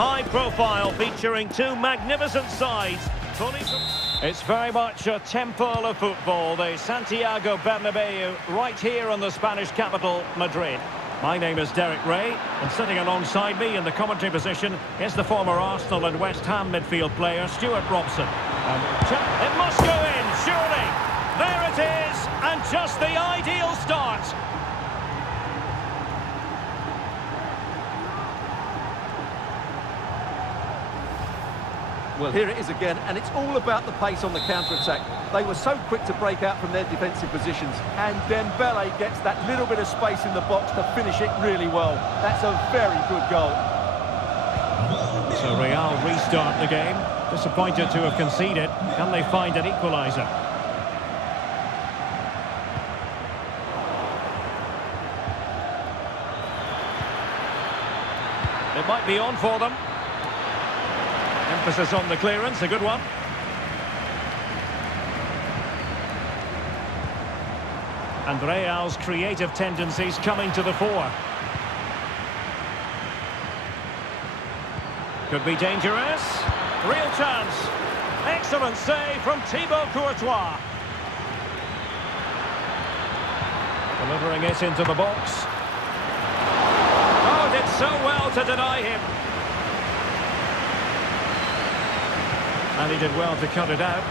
high profile, featuring two magnificent sides. It's very much a temple of football, the Santiago Bernabeu, right here in the Spanish capital, Madrid. My name is Derek Ray, and sitting alongside me in the commentary position is the former Arsenal and West Ham midfield player, Stuart Robson. It must go in, surely! There it is, and just the ideal start. Well, here it is again, and it's all about the pace on the counter-attack. They were so quick to break out from their defensive positions, and Dembele gets that little bit of space in the box to finish it really well. That's a very good goal. So Real restart the game. Disappointed to have conceded. Can they find an equaliser? It might be on for them. Emphasis on the clearance, a good one. And Real's creative tendencies coming to the fore. Could be dangerous. Real chance. Excellent save from Thibaut Courtois. Delivering it into the box. Oh, did so well to deny him. And he did well to cut it out.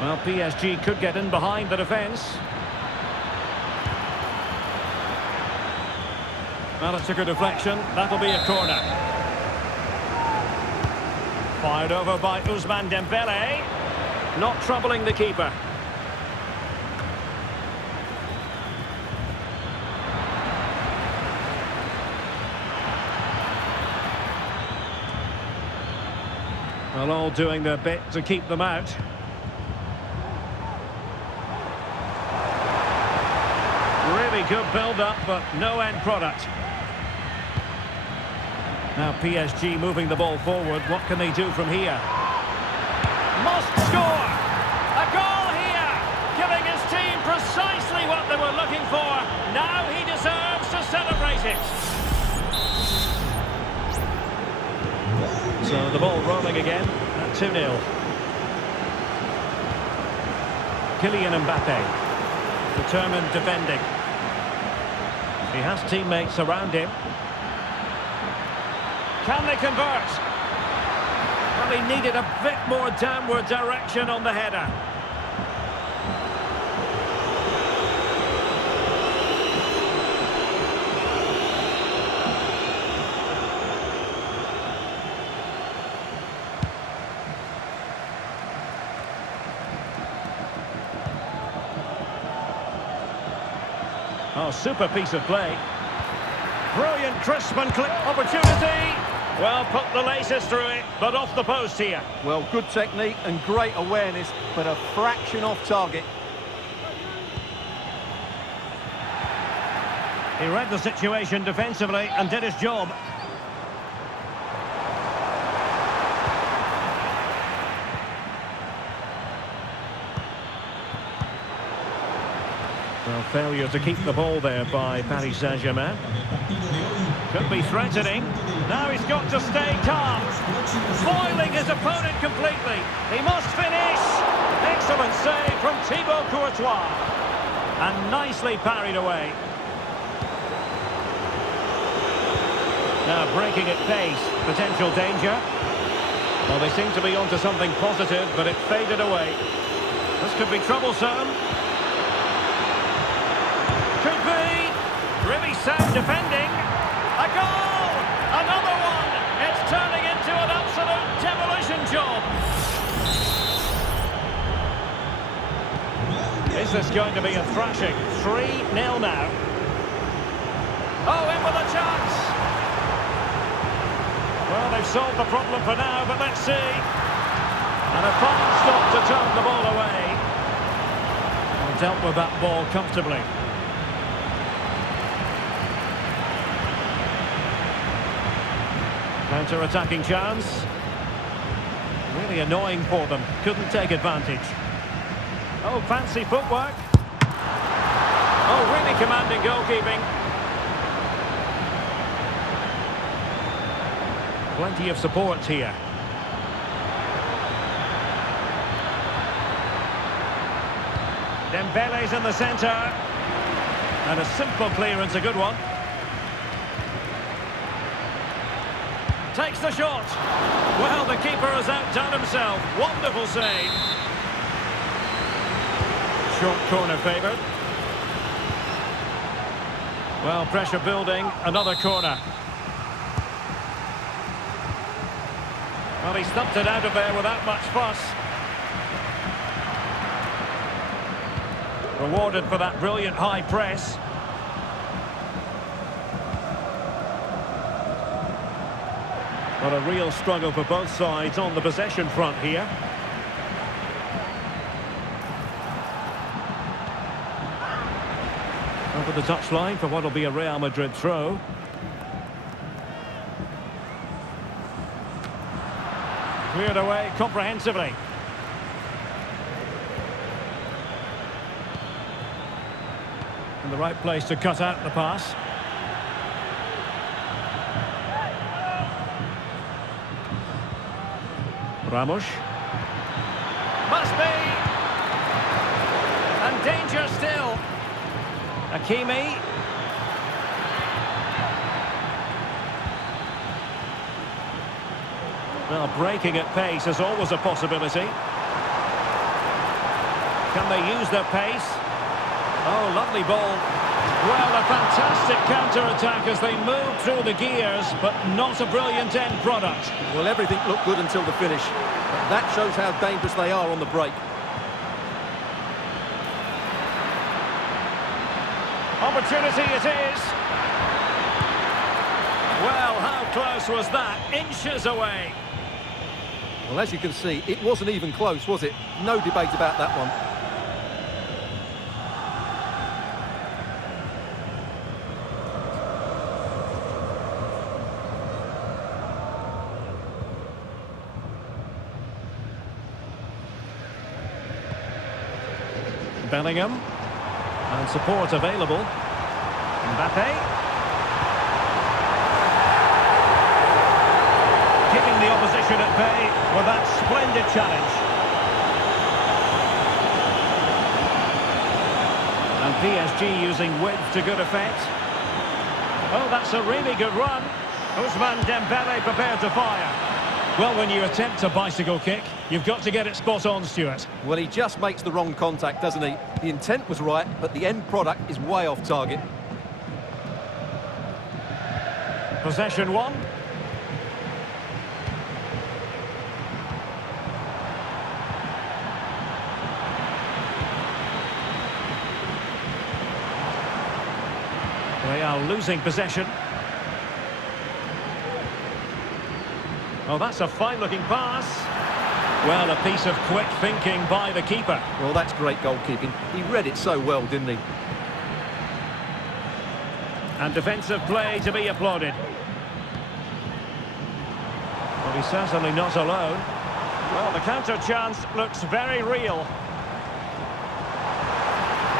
Well, PSG could get in behind the defence. Well, it's a good deflection. That'll be a corner. Fired over by Ousmane Dembele. Not troubling the keeper. Well, all doing their bit to keep them out. Really good build-up, but no end product. Now PSG moving the ball forward. What can they do from here? Must score! A goal here! Giving his team precisely what they were looking for. Now he deserves to celebrate it. So the ball rolling again at 2-0. Kylian Mbappe. Determined defending. He has teammates around him. Can they convert? Well, he needed a bit more downward direction on the header. Oh, super piece of play. Brilliant, crisp and clear opportunity. Well, put the laces through it, but off the post here. Well, good technique and great awareness, but a fraction off target. He read the situation defensively and did his job. Well, failure to keep the ball there by Paris Saint-Germain. Could be threatening. Now he's got to stay calm. Foiling his opponent completely. He must finish. Excellent save from Thibaut Courtois. And nicely parried away. Now breaking at pace. Potential danger. Well, they seem to be onto something positive, but it faded away. This could be troublesome. Could be. Really sound defending. A goal! Another one! It's turning into an absolute demolition job. Is this going to be a thrashing? 3-0 now. Oh, in with a chance! Well, they've solved the problem for now, but let's see. And a fine stop to turn the ball away. And dealt with that ball comfortably. Counter-attacking chance. Really annoying for them. Couldn't take advantage. Oh, fancy footwork. Oh, really commanding goalkeeping. Plenty of support here. Dembele's in the centre. And a simple clearance, a good one. Takes the shot. Well, the keeper has outdone himself. Wonderful save. Short corner favoured. Well, pressure building. Another corner. Well, he stumped it out of there without much fuss. Rewarded for that brilliant high press. But a real struggle for both sides on the possession front here. Over the touchline for what will be a Real Madrid throw. Cleared away comprehensively. In the right place to cut out the pass. Ramos. Must be! And danger still. Hakimi. Well, breaking at pace is always a possibility. Can they use their pace? Oh, lovely ball. Well, a fantastic counter-attack as they move through the gears, but not a brilliant end product. Well, everything looked good until the finish. But that shows how dangerous they are on the break. Opportunity it is. Well, how close was that? Inches away. Well, as you can see, it wasn't even close, was it? No debate about that one. Bellingham. And support available. Mbappe. Keeping the opposition at bay with that splendid challenge. And PSG using width to good effect. Oh, that's a really good run. Ousmane Dembele prepared to fire. Well, when you attempt a bicycle kick, you've got to get it spot on, Stuart. Well, he just makes the wrong contact, doesn't he? The intent was right, but the end product is way off target. Possession one. They are losing possession. Oh, that's a fine-looking pass. Well, a piece of quick thinking by the keeper. Well, that's great goalkeeping. He read it so well, didn't he? And defensive play to be applauded. Well, he's certainly not alone. Well, the counter chance looks very real.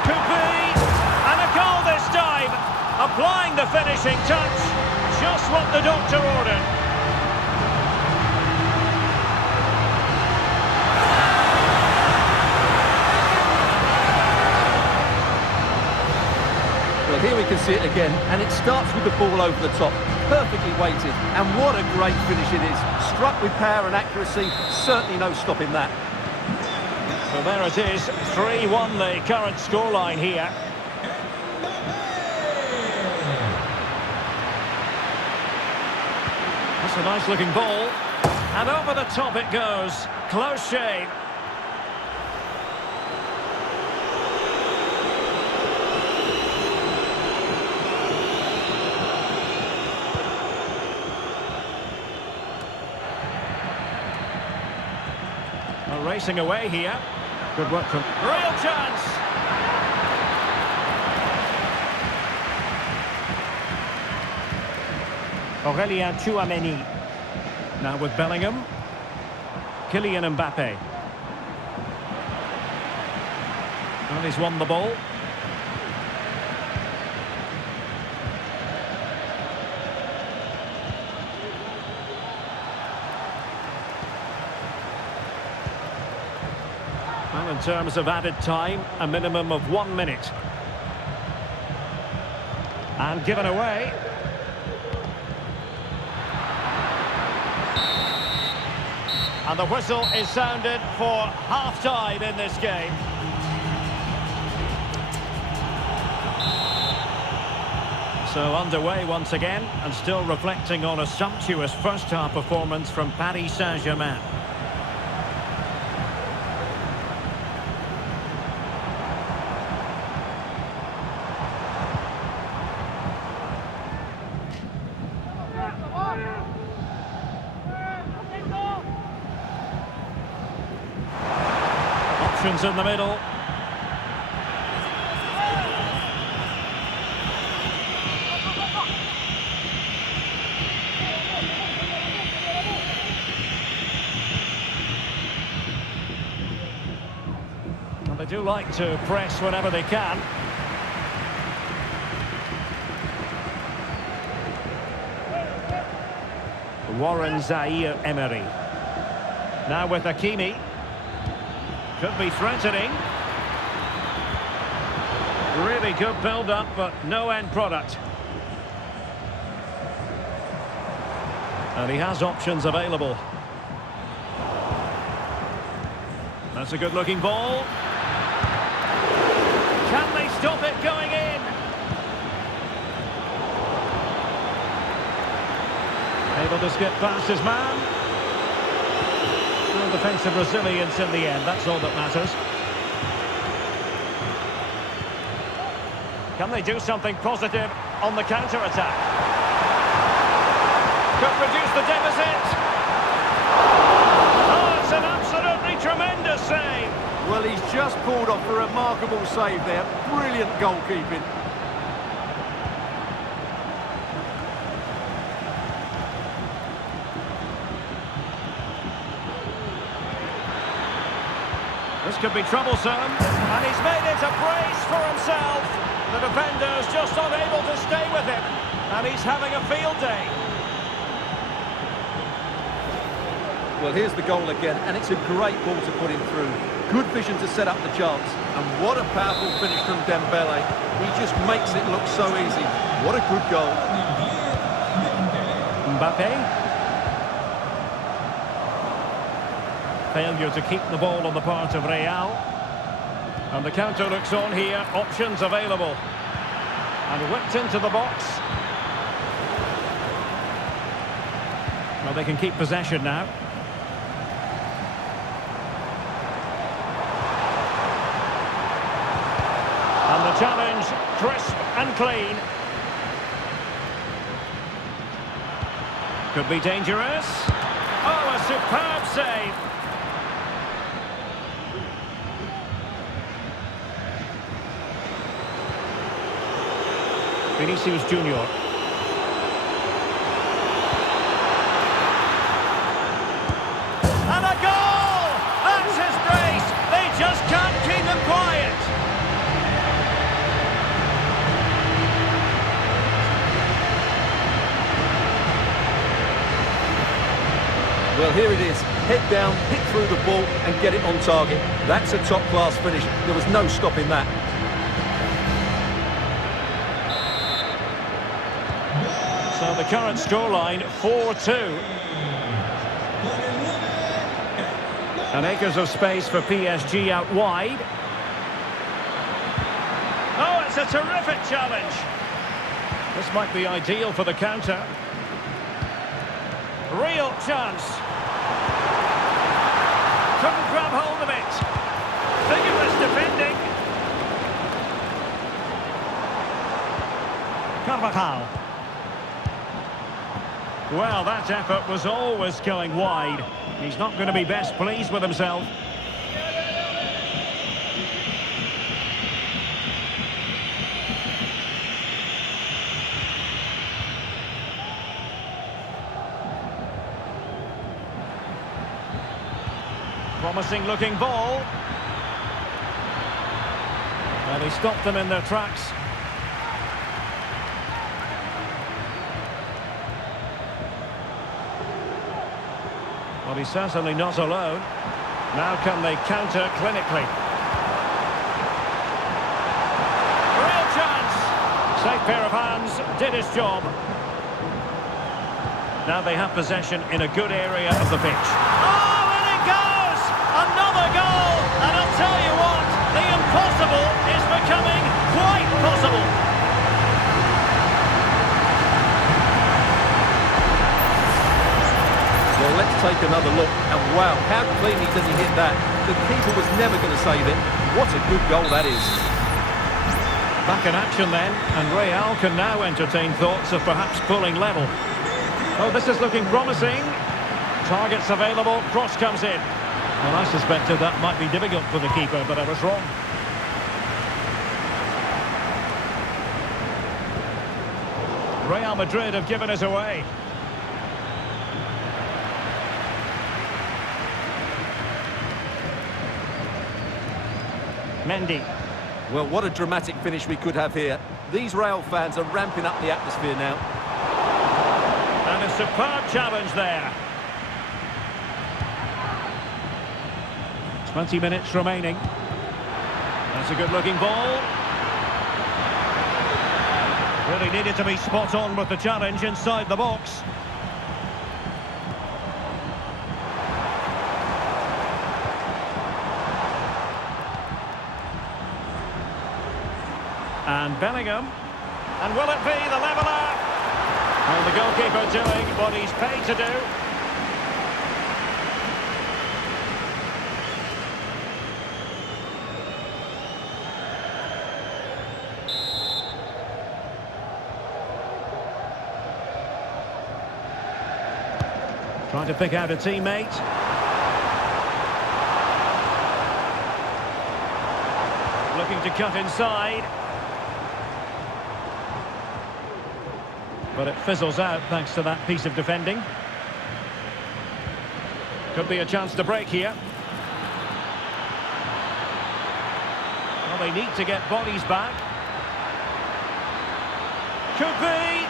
Could be! And a goal this time! Applying the finishing touch. Just what the doctor ordered. Well, here we can see it again, and it starts with the ball over the top. Perfectly weighted, and what a great finish it is. Struck with power and accuracy, certainly no stopping that. So there it is, 3-1 the current scoreline here. That's a nice looking ball. And over the top it goes. Close shave. Racing away here. Good work from... Real chance! Aurélien Tchouaméni. Now with Bellingham. Kylian Mbappe. And he's won the ball. Well, in terms of added time, a minimum of 1 minute. And given away. And the whistle is sounded for half-time in this game. So underway once again, and still reflecting on a sumptuous first-half performance from Paris Saint-Germain. Options in the middle. Well, they do like to press whenever they can. Warren Zaïre-Emery. Now with Hakimi. Could be threatening. Really good build-up, but no end product. And he has options available. That's a good-looking ball. Can they stop it going in? Able to skip past his man. Defensive resilience in the end, that's all that matters. Can they do something positive on the counter-attack? Could reduce the deficit. Oh, it's an absolutely tremendous save. Well, he's just pulled off a remarkable save there. Brilliant goalkeeping. This could be troublesome, and he's made it a brace for himself. The defender's just unable to stay with him, and he's having a field day. Well, here's the goal again, and it's a great ball to put him through. Good vision to set up the chance, and what a powerful finish from Dembele. He just makes it look so easy. What a good goal. Mbappe. Failure to keep the ball on the part of Real. And the counter looks on here, options available. And whipped into the box. Well, they can keep possession now. And the challenge, crisp and clean. Could be dangerous. Oh, a superb save. Vinicius Junior. And a goal! That's his brace! They just can't keep him quiet! Well, here it is. Head down, hit through the ball and get it on target. That's a top-class finish. There was no stopping that. So the current scoreline, 4-2. And acres of space for PSG out wide. Oh, it's a terrific challenge. This might be ideal for the counter. Real chance. Couldn't grab hold of it. Vigorous defending. Carvajal. Well, that effort was always going wide. He's not going to be best pleased with himself. Promising looking ball. And he stopped them in their tracks. Well, he's certainly not alone. Now can they counter clinically? Real chance! Safe pair of hands, did his job. Now they have possession in a good area of the pitch. Oh, and it goes! Another goal! And I'll tell you what, the impossible is becoming quite possible. Well, let's take another look, and wow, how cleanly does he hit that? The keeper was never going to save it. What a good goal that is. Back in action then, and Real can now entertain thoughts of perhaps pulling level. Oh, this is looking promising. Targets available, cross comes in. Well, I suspected that might be difficult for the keeper, but I was wrong. Real Madrid have given us away. Mendy. Well, what a dramatic finish we could have here. These Real fans are ramping up the atmosphere now. And a superb challenge there. 20 minutes remaining. That's a good-looking ball. Really needed to be spot on with the challenge inside the box. And Bellingham. And will it be the leveller? And the goalkeeper doing what he's paid to do. Trying to pick out a teammate. Looking to cut inside. But it fizzles out thanks to that piece of defending. Could be a chance to break here. Well, they need to get bodies back. Could be.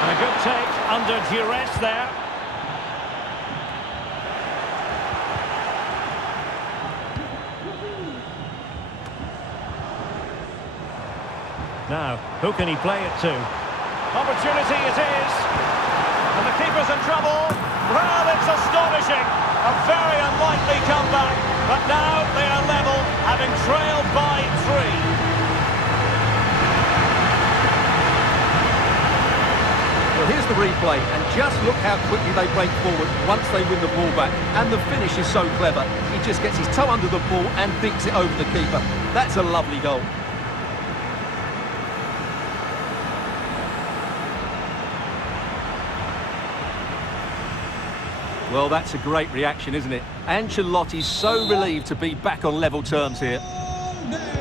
And a good take under duress there. Now, who can he play it to? Opportunity it is. And the keeper's in trouble. Well, it's astonishing. A very unlikely comeback. But now they are level, having trailed by 3. Well, here's the replay, and just look how quickly they break forward once they win the ball back. And the finish is so clever. He just gets his toe under the ball and dinks it over the keeper. That's a lovely goal. Well, that's a great reaction, isn't it? Ancelotti's so relieved to be back on level terms here.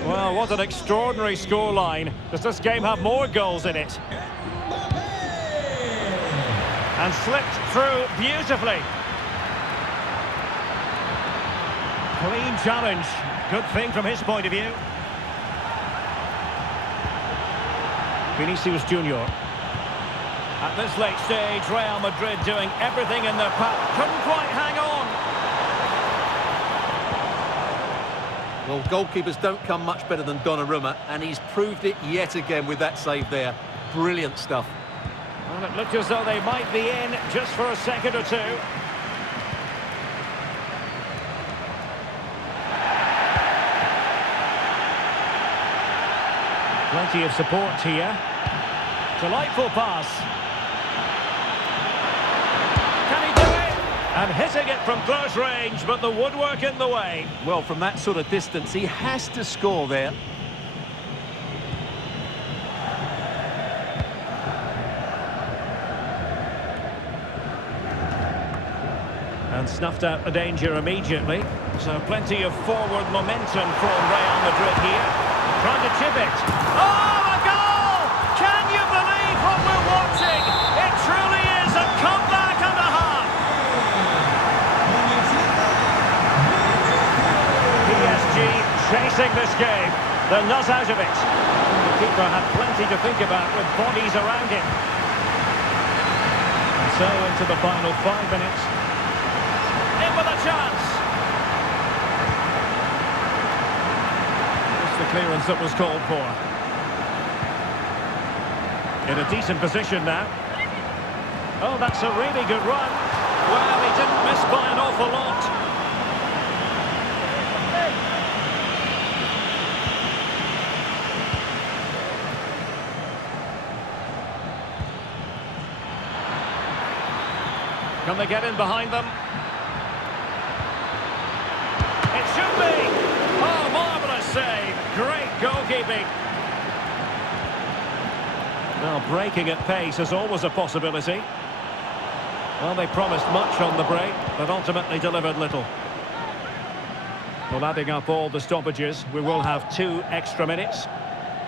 Well, what an extraordinary scoreline. Does this game have more goals in it? And slipped through beautifully. Clean challenge. Good thing from his point of view. Vinicius Junior. At this late stage, Real Madrid doing everything in their power. Couldn't quite hang on. Well, goalkeepers don't come much better than Donnarumma, and he's proved it yet again with that save there. Brilliant stuff. Well, it looked as though they might be in just for a second or two. Plenty of support here. Delightful pass. Can he do it? And hitting it from close range, but the woodwork in the way. Well, from that sort of distance, he has to score there. And snuffed out the danger immediately. So plenty of forward momentum from Real Madrid here. Trying to chip it. Oh, a goal! Can you believe what we're watching? It truly is a comeback and a half. The nuzz out of it. The keeper had plenty to think about with bodies around him. And so into the final 5 minutes. In with a chance. It's the clearance that was called for. In a decent position now. Oh, that's a really good run. Well, he didn't miss by an awful lot. Can they get in behind them? It should be! Oh, marvellous save! Great goalkeeping! Well, breaking at pace is always a possibility. Well, they promised much on the break, but ultimately delivered little. Well, adding up all the stoppages, we will have 2 extra minutes.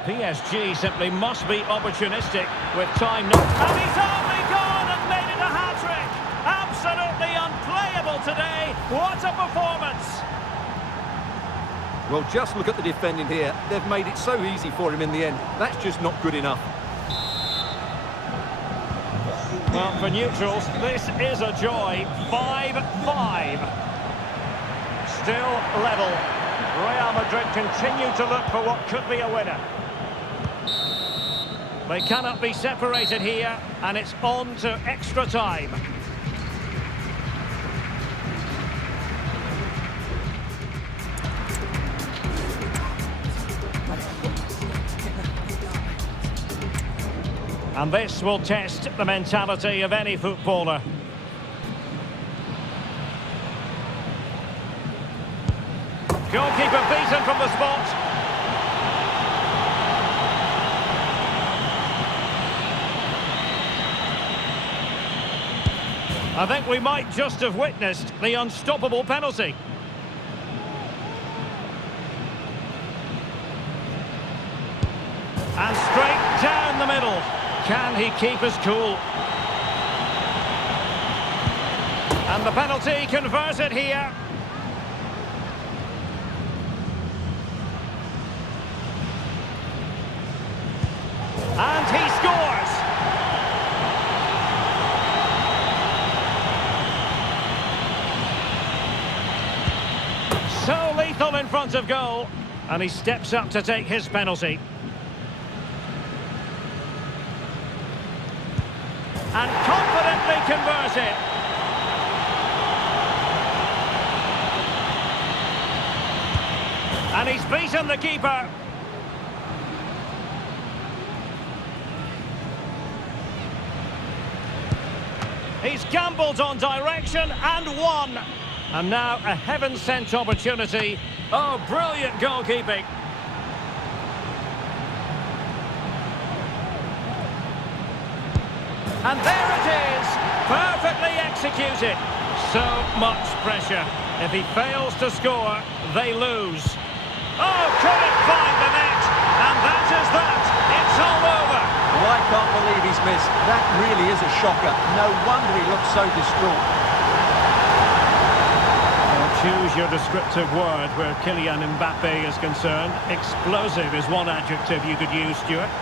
PSG simply must be opportunistic with time not... And he's only gone and made it a hat-trick! Absolutely unplayable today. What a performance! Well, just look at the defending here. They've made it so easy for him in the end. That's just not good enough. Well, for neutrals, this is a joy. 5-5. Still level. Real Madrid continue to look for what could be a winner. They cannot be separated here, and it's on to extra time. And this will test the mentality of any footballer. Goalkeeper beaten from the spot. I think we might just have witnessed the unstoppable penalty. And straight down the middle. Can he keep his cool? And the penalty converted here. And he scores! So lethal in front of goal. And he steps up to take his penalty. And confidently converted. And he's beaten the keeper. He's gambled on direction and won. And now a heaven-sent opportunity. Oh, brilliant goalkeeping. And there it is, perfectly executed. So much pressure. If he fails to score, they lose. Oh, couldn't find the net. And that is that. It's all over. Well, I can't believe he's missed. That really is a shocker. No wonder he looks so distraught. Well, choose your descriptive word where Kylian Mbappe is concerned. Explosive is one adjective you could use, Stuart.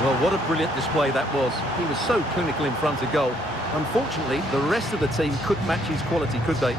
Well, what a brilliant display that was. He was so clinical in front of goal. Unfortunately, the rest of the team couldn't match his quality, could they?